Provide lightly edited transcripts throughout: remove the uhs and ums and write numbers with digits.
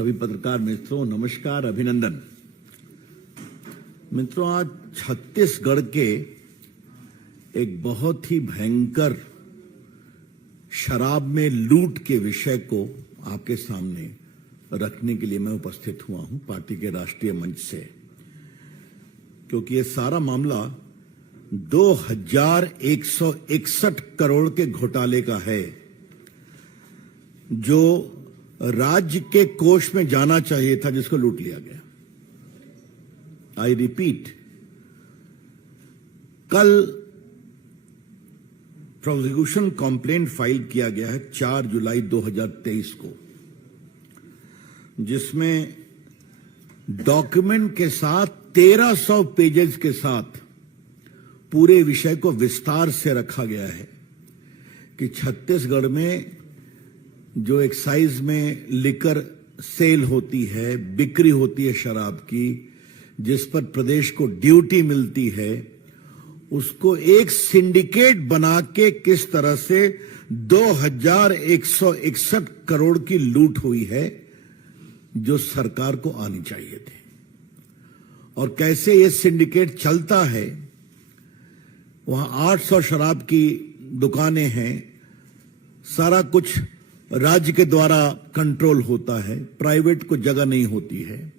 सभी पत्रकार मित्रों नमस्कार, अभिनंदन। मित्रों, आज छत्तीसगढ़ के एक बहुत ही भयंकर शराब में लूट के विषय को आपके सामने रखने के लिए मैं उपस्थित हुआ हूं पार्टी के राष्ट्रीय मंच से, क्योंकि ये सारा मामला 2161 करोड़ के घोटाले का है, जो राज्य के कोष में जाना चाहिए था, जिसको लूट लिया गया। आई रिपीट, कल प्रोसिक्यूशन कंप्लेंट फाइल किया गया है 4 जुलाई 2023 को, जिसमें डॉक्यूमेंट के साथ 1300 पेजेस के साथ पूरे विषय को विस्तार से रखा गया है कि छत्तीसगढ़ में जो एक्साइज में लिकर सेल होती है, बिक्री होती है शराब की, जिस पर प्रदेश को ड्यूटी मिलती है, उसको एक सिंडिकेट बना के किस तरह से 2161 करोड़ की लूट हुई है, जो सरकार को आनी चाहिए थी। और कैसे ये सिंडिकेट चलता है। वहां 800 शराब की दुकानें हैं, सारा कुछ राज्य के द्वारा कंट्रोल होता है, प्राइवेट को जगह नहीं होती है।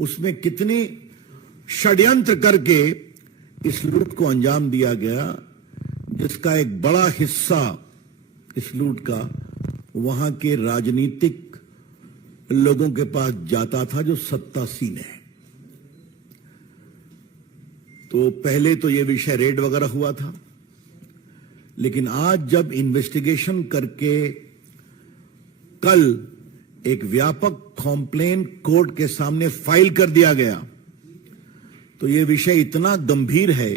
उसमें कितनी षड्यंत्र करके इस लूट को अंजाम दिया गया, जिसका एक बड़ा हिस्सा इस लूट का वहां के राजनीतिक लोगों के पास जाता था, जो सत्तासीन है। तो पहले तो यह विषय रेड वगैरह हुआ था, लेकिन आज जब इन्वेस्टिगेशन करके कल एक व्यापक कंप्लेंट कोर्ट के सामने फाइल कर दिया गया, तो यह विषय इतना गंभीर है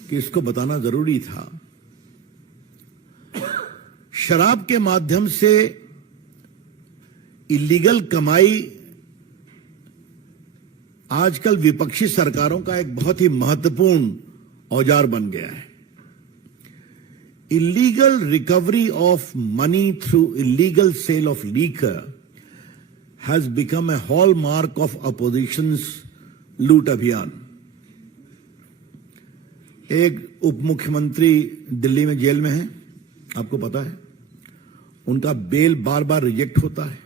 कि इसको बताना जरूरी था। शराब के माध्यम से इलीगल कमाई आजकल विपक्षी सरकारों का एक बहुत ही महत्वपूर्ण औजार बन गया है। Illegal recovery of money through illegal sale of liquor has become a hallmark of opposition's लूट अभियान। एक उप मुख्यमंत्री दिल्ली में जेल में है, आपको पता है। उनका बेल बार बार रिजेक्ट होता है।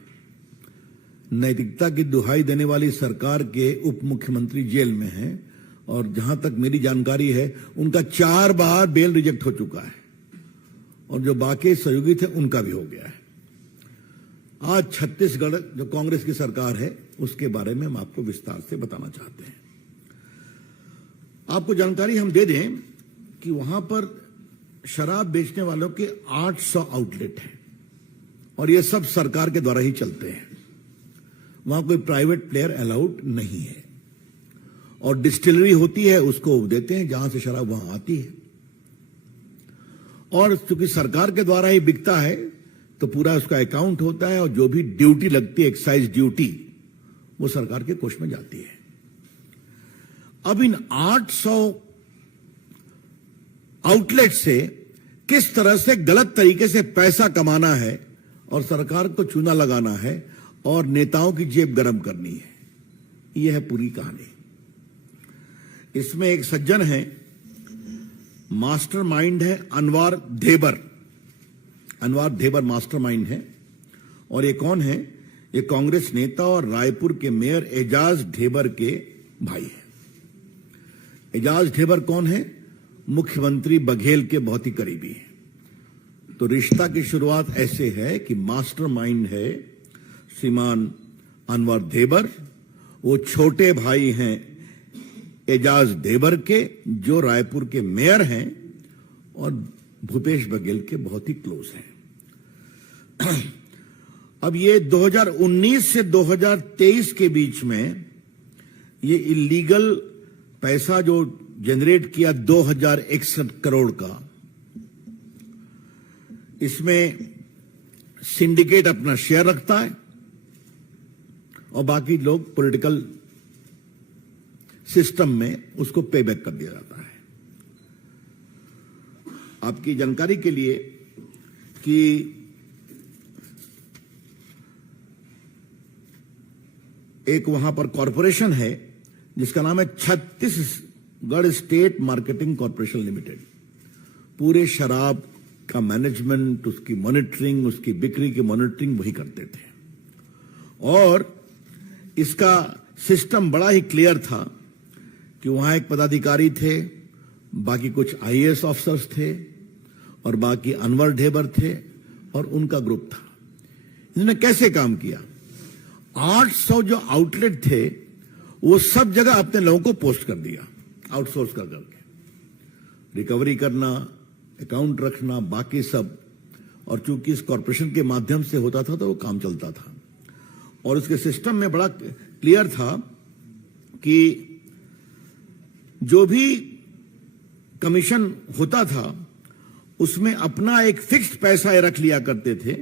नैतिकता की दुहाई देने वाली सरकार के उप मुख्यमंत्री जेल में हैं, और जहां तक मेरी जानकारी है, उनका 4 बार बेल रिजेक्ट हो चुका है, और जो बाकी सहयोगी थे उनका भी हो गया है। आज छत्तीसगढ़ जो कांग्रेस की सरकार है, उसके बारे में हम आपको विस्तार से बताना चाहते हैं। आपको जानकारी हम दे दें कि वहां पर शराब बेचने वालों के 800 आउटलेट हैं, और ये सब सरकार के द्वारा ही चलते हैं। वहां कोई प्राइवेट प्लेयर अलाउड नहीं है, और डिस्टिलरी होती है, उसको देते हैं जहां से शराब वहां आती है। और चूंकि सरकार के द्वारा ही बिकता है, तो पूरा उसका अकाउंट होता है, और जो भी ड्यूटी लगती है, एक्साइज ड्यूटी, वो सरकार के कोष में जाती है। अब इन 800 आउटलेट से किस तरह से गलत तरीके से पैसा कमाना है, और सरकार को चूना लगाना है, और नेताओं की जेब गरम करनी है, यह है पूरी कहानी। इसमें एक सज्जन है, मास्टरमाइंड है अनवर धेबर। अनवर धेबर मास्टरमाइंड है। और ये कौन है? ये कांग्रेस नेता और रायपुर के मेयर एजाज ढेबर के भाई है। एजाज ढेबर कौन है? मुख्यमंत्री बघेल के बहुत ही करीबी है। तो रिश्ता की शुरुआत ऐसे है कि मास्टरमाइंड है श्रीमान अनवर धेबर, वो छोटे भाई हैं एजाज ढेबर के, जो रायपुर के मेयर हैं और भूपेश बघेल के बहुत ही क्लोज हैं। अब ये 2019 से 2023 के बीच में ये इलीगल पैसा जो जनरेट किया 2061 करोड़ का, इसमें सिंडिकेट अपना शेयर रखता है, और बाकी लोग पॉलिटिकल सिस्टम में उसको पे बैक कर दिया जाता है। आपकी जानकारी के लिए कि एक वहां पर कॉरपोरेशन है जिसका नाम है Chhattisgarh state marketing corporation limited. पूरे शराब का मैनेजमेंट, उसकी मॉनिटरिंग, उसकी बिक्री की मॉनिटरिंग वही करते थे। और इसका सिस्टम बड़ा ही क्लियर था कि वहां एक पदाधिकारी थे, बाकी कुछ आईएएस ऑफिसर्स थे और बाकी अनवर ढेबर थे और उनका ग्रुप था। इन्होंने कैसे काम किया? 800 जो आउटलेट थे वो सब जगह अपने लोगों को पोस्ट कर दिया, आउटसोर्स कर करके। रिकवरी करना, अकाउंट रखना, बाकी सब। और चूंकि इस कॉर्पोरेशन के माध्यम से होता था तो वो काम चलता था। और उसके सिस्टम में बड़ा क्लियर था कि जो भी कमीशन होता था उसमें अपना एक फिक्स्ड पैसा रख लिया करते थे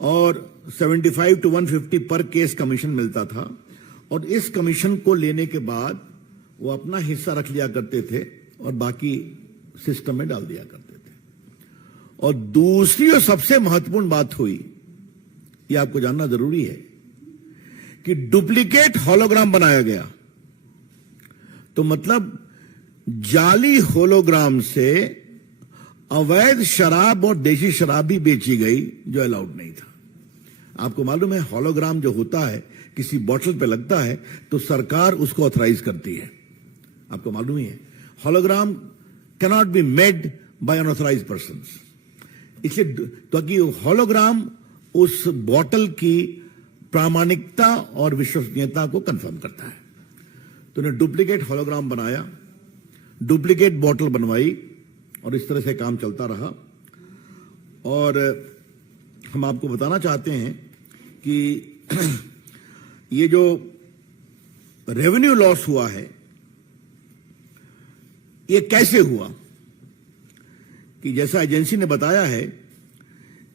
और 75 to 150 पर केस कमीशन मिलता था। और इस कमीशन को लेने के बाद वो अपना हिस्सा रख लिया करते थे और बाकी सिस्टम में डाल दिया करते थे। और दूसरी और सबसे महत्वपूर्ण बात हुई, ये आपको जानना जरूरी है, कि डुप्लीकेट होलोग्राम बनाया गया। तो मतलब जाली होलोग्राम से अवैध शराब और देशी शराब भी बेची गई जो अलाउड नहीं था। आपको मालूम है होलोग्राम जो होता है किसी बोतल पे लगता है तो सरकार उसको ऑथराइज करती है। आपको मालूम ही है hologram cannot be made by unauthorised person. इसलिए तो कि होलोग्राम उस बोतल की प्रामाणिकता और विश्वसनीयता को कंफर्म करता है। तो उन्हें डुप्लीकेट होलोग्राम बनाया, डुप्लीकेट बोतल बनवाई और इस तरह से काम चलता रहा। और हम आपको बताना चाहते हैं कि ये जो रेवेन्यू लॉस हुआ है ये कैसे हुआ, कि जैसा एजेंसी ने बताया है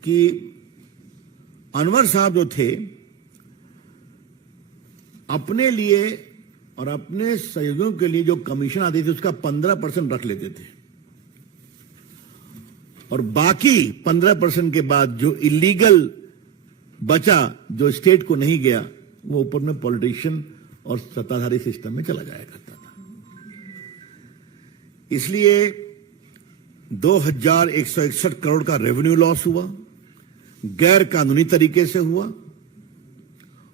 कि अनवर साहब जो थे अपने लिए और अपने सहयोगियों के लिए जो कमीशन आती थी उसका 15% रख लेते थे और बाकी 15% के बाद जो इलीगल बचा, जो स्टेट को नहीं गया, वो ऊपर में पॉलिटिशियन और सत्ताधारी सिस्टम में चला जाया करता था। इसलिए 2161 करोड़ का रेवेन्यू लॉस हुआ, गैर कानूनी तरीके से हुआ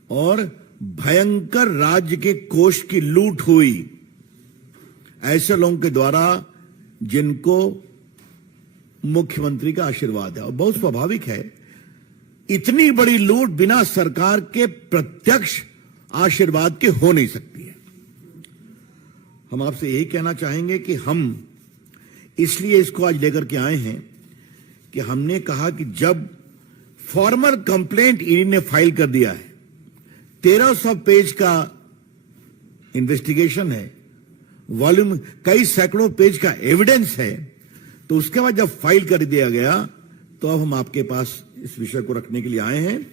और भयंकर राज्य के कोष की लूट हुई ऐसे लोगों के द्वारा जिनको मुख्यमंत्री का आशीर्वाद है। और बहुत स्वाभाविक है, इतनी बड़ी लूट बिना सरकार के प्रत्यक्ष आशीर्वाद के हो नहीं सकती है। हम आपसे यही कहना चाहेंगे कि हम इसलिए इसको आज लेकर के आए हैं कि हमने कहा कि जब फॉर्मल कंप्लेंट ईडी ने फाइल कर दिया है, 1300 पेज का इन्वेस्टिगेशन है, वॉल्यूम कई सैकड़ों पेज का एविडेंस है, तो उसके बाद जब फाइल कर दिया गया तो अब हम आपके पास इस विषय को रखने के लिए आए हैं।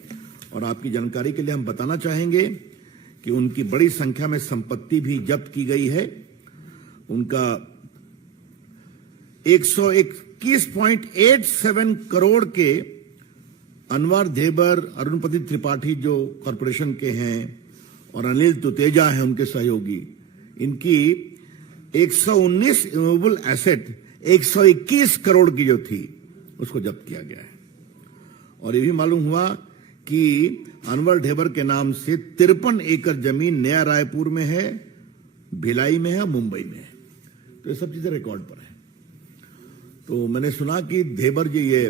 और आपकी जानकारी के लिए हम बताना चाहेंगे कि उनकी बड़ी संख्या में संपत्ति भी जब्त की गई है। उनका 121.87 करोड़ के अनवर ढेबर, अरुणपति त्रिपाठी जो कॉरपोरेशन के हैं और अनिल तुतेजा हैं उनके सहयोगी, इनकी 119 इमूवेबल एसेट 121 करोड़ की जो थी उसको जब्त किया गया है। और ये भी मालूम हुआ कि अनवर ढेबर के नाम से 53 एकड़ जमीन नया रायपुर में है, भिलाई में है, मुंबई में है। तो ये सब चीजें रिकॉर्ड पर है। तो मैंने सुना कि ढेबर जी, ये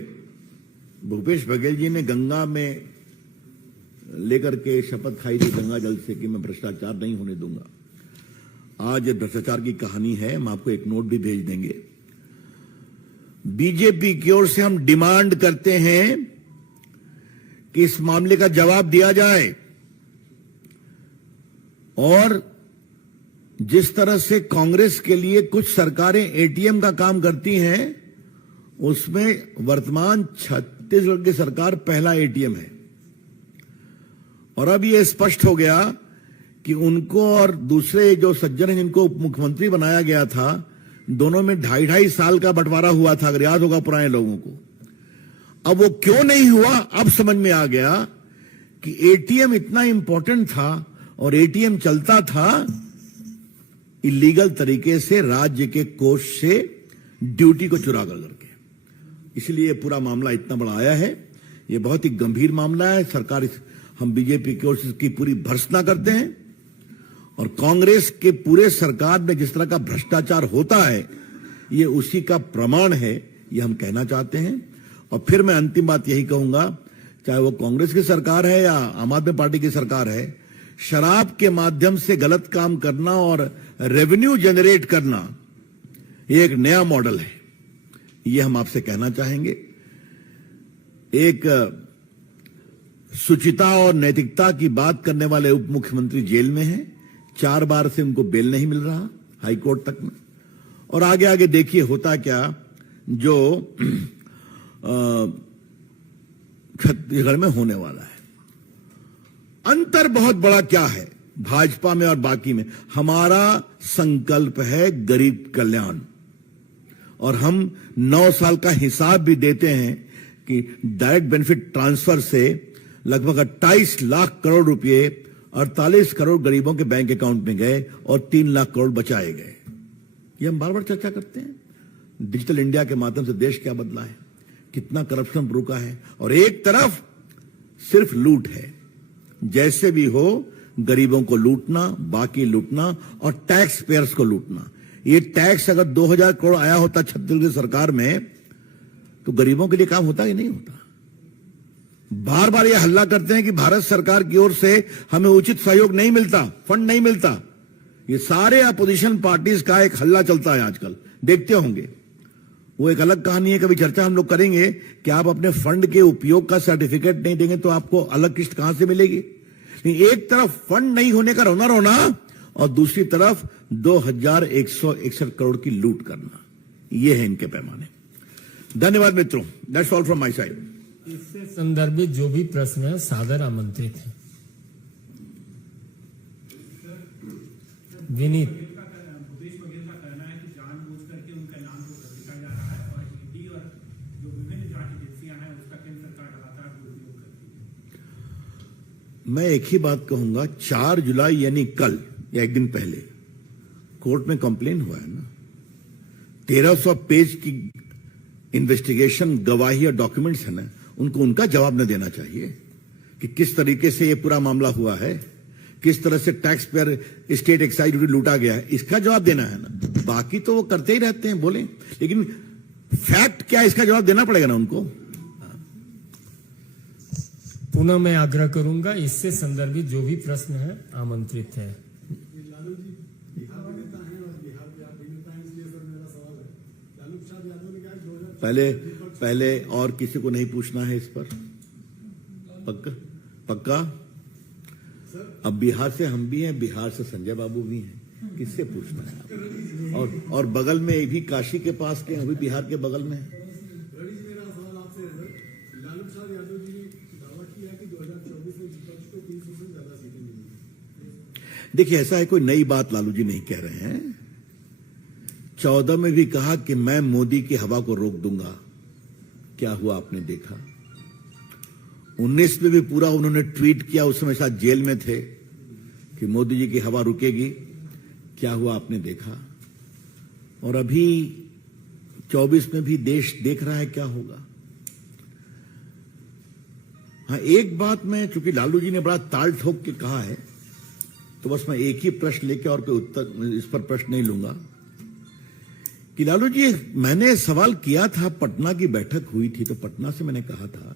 भूपेश बघेल जी ने गंगा में लेकर के शपथ खाई थी गंगा जल से कि मैं भ्रष्टाचार नहीं होने दूंगा। आज भ्रष्टाचार की कहानी है, हम आपको एक नोट भी भेज देंगे। बीजेपी की ओर से हम डिमांड करते हैं कि इस मामले का जवाब दिया जाए और जिस तरह से कांग्रेस के लिए कुछ सरकारें एटीएम का काम करती हैं, उसमें वर्तमान छत्तीसगढ़ की सरकार पहला एटीएम है। और अब यह स्पष्ट हो गया कि उनको और दूसरे जो सज्जन हैं जिनको उप मुख्यमंत्री बनाया गया था, दोनों में 2.5 साल का बंटवारा हुआ था, अगर याद होगा पुराने लोगों को। अब वो क्यों नहीं हुआ, अब समझ में आ गया कि एटीएम इतना इंपॉर्टेंट था और एटीएम चलता था इलीगल तरीके से राज्य के कोष से ड्यूटी को चुरा कर करके। इसलिए पूरा मामला इतना बड़ा आया है। यह बहुत ही गंभीर मामला है। सरकार हम बीजेपी की ओर से इसकी पूरी भर्त्सना करते हैं और कांग्रेस के पूरे सरकार में जिस तरह का भ्रष्टाचार होता है ये उसी का प्रमाण है, ये हम कहना चाहते हैं। और फिर मैं अंतिम बात यही कहूंगा, चाहे वो कांग्रेस की सरकार है या आम आदमी पार्टी की सरकार है, शराब के माध्यम से गलत काम करना और रेवेन्यू जनरेट करना ये एक नया मॉडल है, ये हम आपसे कहना चाहेंगे। एक शुचिता और नैतिकता की बात करने वाले उप मुख्यमंत्री जेल में हैं, 4 बार से उनको बेल नहीं मिल रहा हाई कोर्ट तक में। और आगे आगे देखिए होता क्या, जो छत्तीसगढ़ में होने वाला है। अंतर बहुत बड़ा क्या है भाजपा में और बाकी में। हमारा संकल्प है गरीब कल्याण और हम 9 साल का हिसाब भी देते हैं कि डायरेक्ट बेनिफिट ट्रांसफर से लगभग 28 लाख करोड़ रुपए 48 करोड़ गरीबों के बैंक अकाउंट में गए और 3 लाख करोड़ बचाए गए। ये हम बार बार चर्चा करते हैं। डिजिटल इंडिया के माध्यम से देश क्या बदला है, कितना करप्शन रुका है। और एक तरफ सिर्फ लूट है, जैसे भी हो गरीबों को लूटना, बाकी लूटना और टैक्स पेयर्स को लूटना। ये टैक्स अगर 2000 करोड़ आया होता छत्तीसगढ़ सरकार में तो गरीबों के लिए काम होता कि नहीं होता। बार बार ये हल्ला करते हैं कि भारत सरकार की ओर से हमें उचित सहयोग नहीं मिलता, फंड नहीं मिलता। ये सारे अपोजिशन पार्टीज का एक हल्ला चलता है आजकल, देखते होंगे। वो एक अलग कहानी है, कभी चर्चा हम लोग करेंगे कि आप अपने फंड के उपयोग का सर्टिफिकेट नहीं देंगे तो आपको अलग किस्त कहां से मिलेगी। एक तरफ फंड नहीं होने का रोना रोना और दूसरी तरफ 2161 करोड़ की लूट करना, ये है इनके पैमाने। धन्यवाद मित्रों, that's all from my side. इससे संदर्भित जो भी प्रश्न है सादर आमंत्रित है। विनीत, भूपेश बघेल का कहना है कि जानबूझ करके उनका नाम को घसीटा जा रहा है और ईडी और जो विभिन्न जांच एजेंसियां हैं उसका केंद्र सरकार लगातार दुरुपयोग करती है। मैं एक ही बात कहूंगा, 4 जुलाई यानी कल या एक दिन पहले कोर्ट में कंप्लेन हुआ है ना, 1300 पेज की इन्वेस्टिगेशन गवाही और डॉक्यूमेंट्स है ना, उनको उनका जवाब न देना चाहिए कि किस तरीके से ये पूरा मामला हुआ है, किस तरह से tax payer state excise duty लूटा गया है, इसका जवाब देना है ना। बाकी तो वो करते ही रहते हैं, बोले, लेकिन फैक्ट क्या है इसका जवाब देना पड़ेगा ना उनको। पुनः मैं आग्रह करूंगा, इससे संदर्भित जो भी प्रश्न है आमंत्रित है। लालू जी बिहार के नेता हैं और बिहार के आप भी नेता हैं, इसलिए सर मेरा सवाल है, लालू प्रसाद यादव ने कहा पहले और किसी को नहीं पूछना है इस पर, पक्का। अब बिहार से हम भी हैं, बिहार से संजय बाबू भी हैं, किससे पूछना है आप। और बगल में भी काशी के पास के अभी बिहार के बगल में। मेरा सवाल आपसे है सर, लालू प्रसाद यादव जी ने दावा किया कि 2024 में विपक्ष को 300 से ज्यादा सीटें मिलेंगी। देखिए, ऐसा है कोई नई बात लालू जी नहीं कह रहे हैं। 14 में भी कहा कि मैं मोदी की हवा को रोक दूंगा, क्या हुआ आपने देखा। 19 में भी पूरा उन्होंने ट्वीट किया, उस समय शायद जेल में थे, कि मोदी जी की हवा रुकेगी, क्या हुआ आपने देखा। और अभी 24 में भी देश देख रहा है क्या होगा। हाँ, एक बात में, चूंकि लालू जी ने बड़ा ताल ठोक के कहा है, तो बस मैं एक ही प्रश्न लेके और कोई उत्तर इस पर प्रश्न नहीं लूंगा कि लालू जी, मैंने सवाल किया था, पटना की बैठक हुई थी तो पटना से मैंने कहा था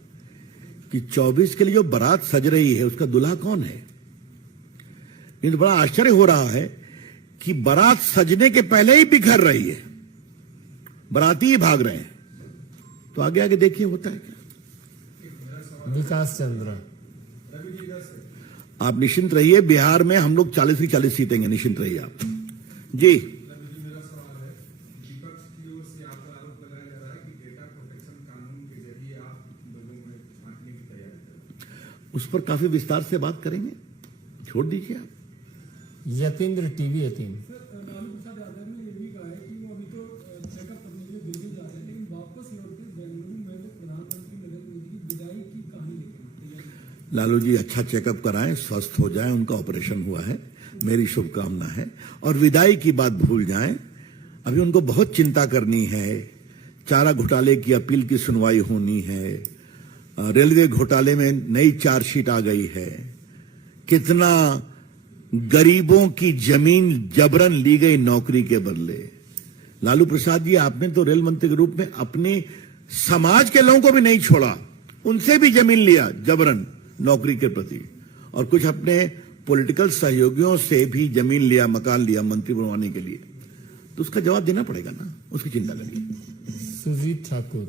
कि 24 के लिए जो बारात सज रही है उसका दूल्हा कौन है। ये तो बड़ा आश्चर्य हो रहा है कि बारात सजने के पहले ही बिखर रही है, बाराती ही भाग रहे हैं। तो आगे आगे देखिए होता है क्या। विकास चंद्र, आप निश्चिंत रहिए, बिहार में हम लोग 40 की 40 सीटें, निश्चिंत रहिए आप जी। उस पर काफी विस्तार से बात करेंगे, छोड़ दीजिए आप। यतीन्द्र टीवी यतीन, लालू प्रसाद यादव ने ये भी कहा है कि वो अभी तो चेकअप करने के लिए दिल्ली जा रहे हैं, लेकिन वापस लौट के बेंगलुरु में वो प्रधानमंत्री नरेंद्र मोदी की विदाई की कहानी लिखेंगे। लालू जी अच्छा चेकअप कराएं, स्वस्थ हो जाएं, उनका ऑपरेशन हुआ है, मेरी शुभकामना है। और विदाई की बात भूल जाएं, अभी उनको बहुत चिंता करनी है। चारा घोटाले की अपील की सुनवाई होनी है, रेलवे घोटाले में नई चार्जशीट आ गई है, कितना गरीबों की जमीन जबरन ली गई नौकरी के बदले। लालू प्रसाद जी, आपने तो रेल मंत्री के रूप में अपने समाज के लोगों को भी नहीं छोड़ा, उनसे भी जमीन लिया जबरन नौकरी के प्रति, और कुछ अपने पॉलिटिकल सहयोगियों से भी जमीन लिया, मकान लिया मंत्री बनवाने के लिए। तो उसका जवाब देना पड़ेगा ना, उसकी चिंता करिए। सुजीत ठाकुर।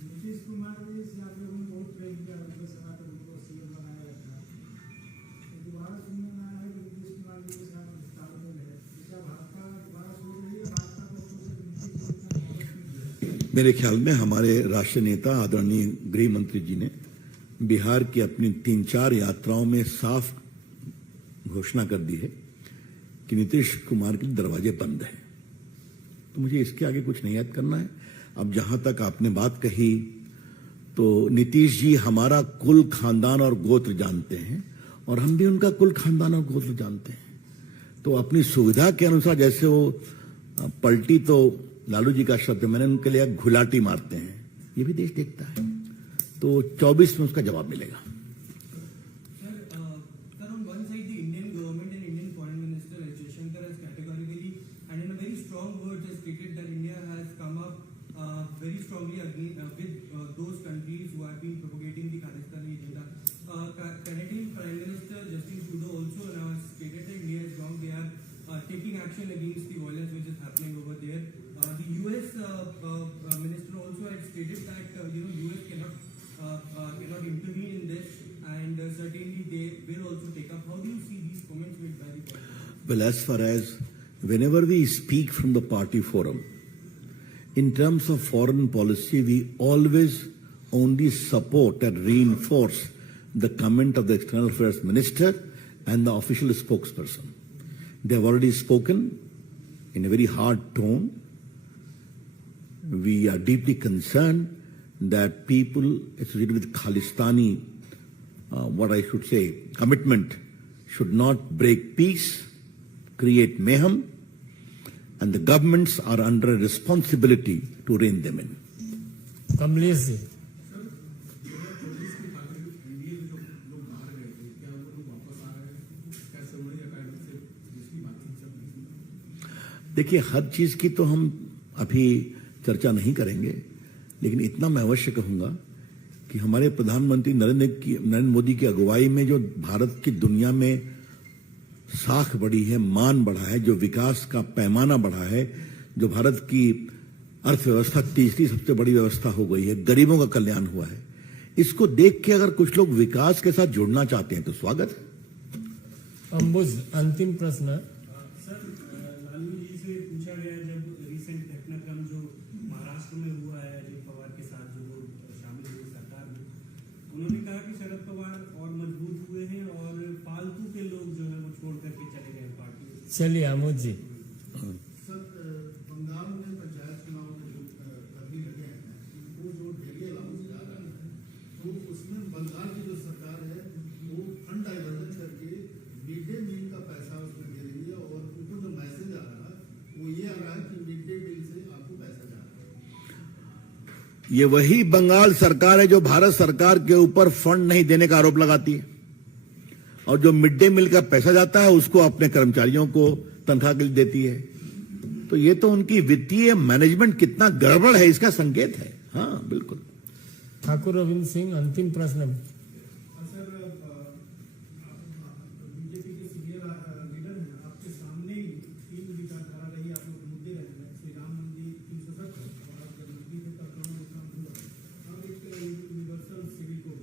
नीतीश कुमार जी से आप लोगों ने बहुत प्रेम किया, उनको सभा पर उनको सीएम बनाया रखा। दोबारा सुनने में आया है कि नीतीश कुमार जी के साथ विस्तार में रहे। क्या भाजपा दोबारा सोच रही है, भाजपा को नीतीश जी को इतना मोहब्बत नहीं दिया? मेरे ख्याल में हमारे राष्ट्रीय नेता आदरणीय गृह मंत्री जी ने बिहार की अपनी 3-4 यात्राओं में साफ घोषणा कर दी है कि नीतीश कुमार के दरवाजे बंद हैं। तो मुझे इसके आगे कुछ नहीं याद करना है। अब जहां तक आपने बात कही, तो नीतीश जी हमारा कुल खानदान और गोत्र जानते हैं, और हम भी उनका कुल खानदान और गोत्र जानते हैं। तो अपनी सुविधा के अनुसार, जैसे वो पलटी तो लालू जी का शब्द है, मैंने उनके लिए घुलाटी मारते हैं, ये भी देश देखता है। तो 24 में उसका जवाब मिलेगा। Sir, on one side, the Indian government and Indian Foreign Minister S. Jaishankar has categorically and in a very strong words has stated that India has come up very strongly with those countries who have been propagating the Khalistani agenda. Canadian Prime Minister Justin Trudeau also now has stated that India is wrong. They are taking action against the violence which is happening over there. The U.S. Minister also had stated that U.S. cannot intervene in this, and certainly they will also take up. How do you see these comments made by the party? Well, as far as whenever we speak from the party forum, in terms of foreign policy, we always only support and reinforce the comment of the External Affairs Minister and the official spokesperson. They have already spoken in a very hard tone. We are deeply concerned that people associated with Khalistani, what I should say, commitment, should not break peace, create mayhem, and the governments are under a responsibility to rein them in. Kamlesh ji. देखिए, हर चीज की तो हम अभी चर्चा नहीं करेंगे, लेकिन इतना मैं अवश्य कहूंगा कि हमारे प्रधानमंत्री नरेंद्र मोदी की अगुवाई में जो भारत की दुनिया में साख बढ़ी है, मान बढ़ा है, जो विकास का पैमाना बढ़ा है, जो भारत की अर्थव्यवस्था तीसरी सबसे बड़ी व्यवस्था हो गई है, गरीबों का कल्याण हुआ है, इसको देख के अगर कुछ लोग विकास के साथ जुड़ना चाहते हैं तो स्वागत है। अंबुज, अंतिम प्रश्न। सर, लालू जी से पूछा गया, जब रिसेंट घटनाक्रम जो महाराष्ट्र में हुआ है अजित पवार के साथ, जो वो शामिल हुए सरकार में, उन्होंने कहा कि शरद पवार और मजबूत हुए हैं और फालतू के लोग जो है वो छोड़ करके चले गए पार्टी। चलिए आमोद जी। सर, बंगाल में पंचायत चुनाव में जो कर्मी लगे हैं, वो जो डेली अलाउंस जा रहा है, तो उसमें बंगाल की जो सरकार है वो फंड डाइवर्जन करके मिड डे मील का पैसा उसमें दे रही है, और उनको जो मैसेज आ रहा है वो ये आ रहा है कि मिड डे मील से आपको पैसा जा रहा है। ये वही बंगाल सरकार है जो भारत सरकार के ऊपर फंड नहीं देने का आरोप लगाती है, और जो मिड डे मील का पैसा जाता है उसको अपने कर्मचारियों को तनख्वाह के लिए देती है। तो ये तो उनकी वित्तीय मैनेजमेंट कितना गड़बड़ है इसका संकेत है। हाँ, बिल्कुल। ठाकुर रविंद्र सिंह, अंतिम प्रश्न। सर, बीजेपी के सीनियर लीडर हैं, आपके सामने ही 3 विचारधारा रही, आप लोग मुद्दे रहे हैं, श्री राम मंदिर 370 और आप जब मंत्री थे तब दोनों काम हुआ, अब एक universal civil code,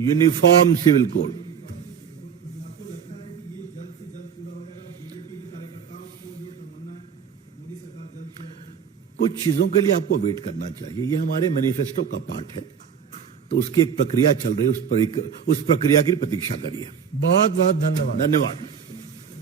uniform civil code, आपको लगता है कि ये जल्द से जल्द पूरा हो जाएगा? बीजेपी के कार्यकर्ताओं को ये तमन्ना है मोदी सरकार जल्द से कुछ चीजों के लिए आपको वेट करना चाहिए। ये हमारे मैनिफेस्टो का पार्ट है, तो उसकी एक प्रक्रिया चल रही है, उस प्रक्रिया की प्रतीक्षा करिए। बहुत बहुत धन्यवाद। धन्यवाद।